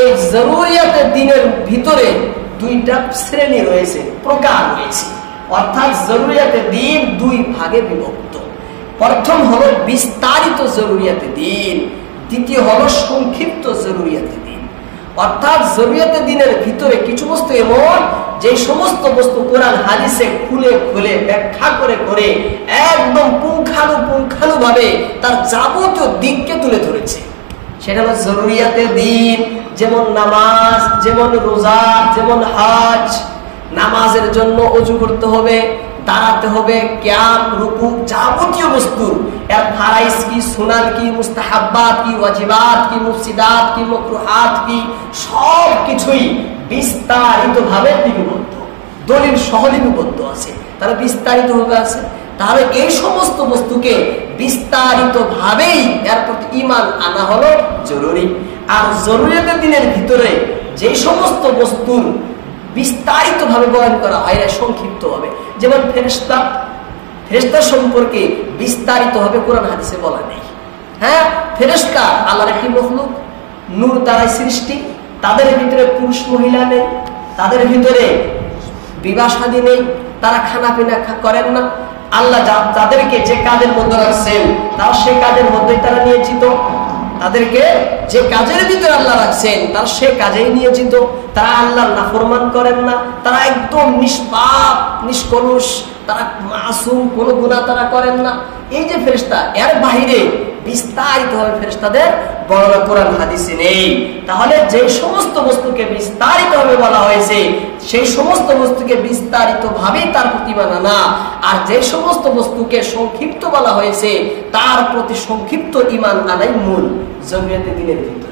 এই জরুরিয়াতে দিনের ভিতরে দুইটা শ্রেণী রয়েছে, প্রকার রয়েছে, অর্থাৎ জরুরিয়াতে দিন দুই ভাগে বিভক্ত। প্রথম হলো বিস্তারিত জরুরিয়াতে দিন, দ্বিতীয় হলো সংক্ষিপ্ত জরুরিয়াতে দিন। অর্থাৎ জরুরিয়াতে দিনের ভিতরে কিছু বস্তু এমন যে সমস্ত বস্তু কোরআন হাদিসে খুলে খুলে ব্যাখ্যা করে করে একদম পুঙ্খানুপুঙ্খানু ভাবে তার যাবতীয় দিককে তুলে ধরেছে, সেটা হলো জরুরিয়াতে দিন। যেমন নামাজ, যেমন রোজা, যেমন হজ। নামাজের জন্য ওযু করতে হবে, দাঁড়াতে হবে, কিয়াম, রুকু, যাবতীয় বস্তু এর ফারাইজ কি, সুনান কি, মুস্তাহাব্বাত কি, ওয়াজিবাত কি, মুফসিদাত কি, মাকরুহাত কি, সব কিছুই বিস্তারিত ভাবে লিপিবদ্ধ, দলিল সহ লিপিবদ্ধ আছে, তাহলে বিস্তারিত ভাবে আছে। তাহলে এই সমস্ত বস্তুকে বিস্তারিত ভাবেই এর প্রতি ঈমান আনা হলো জরুরি। আর জরুরিয়াতের দিনের ভিতরে যে সমস্ত বস্তুর বিস্তারিত ভাবে বয়ান করা হয় না সংক্ষিপ্ত ভাবে, যেমন ফেরেশতা, ফেরেশতা সম্পর্কে বিস্তারিত ভাবে কোরআন হাদিসে বলা নেই। হ্যাঁ, ফেরেশতা আল্লাহর একটি মখলুক, নূর দ্বারা সৃষ্টি, তাদের ভিতরে পুরুষ মহিলা নেই, তাদের ভিতরে বিবাহ শাদী নেই, তারা খানা পিনা করেন না। আল্লাহ যাদেরকে যে কাজের মধ্যে রাখছেন তারা সে কাজের মধ্যেই তারা নিয়োজিত, তাদেরকে যে কাজের ভিতরে আল্লাহ রাখছেন তারা সে কাজেই নিয়োজিত, তারা আল্লাহর নাফরমান করেন না, তারা একদম নিষ্পাপ নিষ্কলুষ, তারা মাসুম, কোনো গুনাহ তারা করেন না। এই যে ফেরেশতা, এর বাইরে বিস্তারিতভাবে ফেরেশতাদের বর্ণনা কোরআন হাদিসে নেই। তাহলে যে সমস্ত বস্তুকে বিস্তারিতভাবে বলা হয়েছে সেই সমস্ত বস্তুকে বিস্তারিতভাবে তার প্রতি মানা না, আর যে সমস্ত বস্তুকে সংক্ষিপ্ত বলা হয়েছে তার প্রতি সংক্ষিপ্ত ঈমান আনাই মূল জরুরিয়াতে দিনের ভিতরে।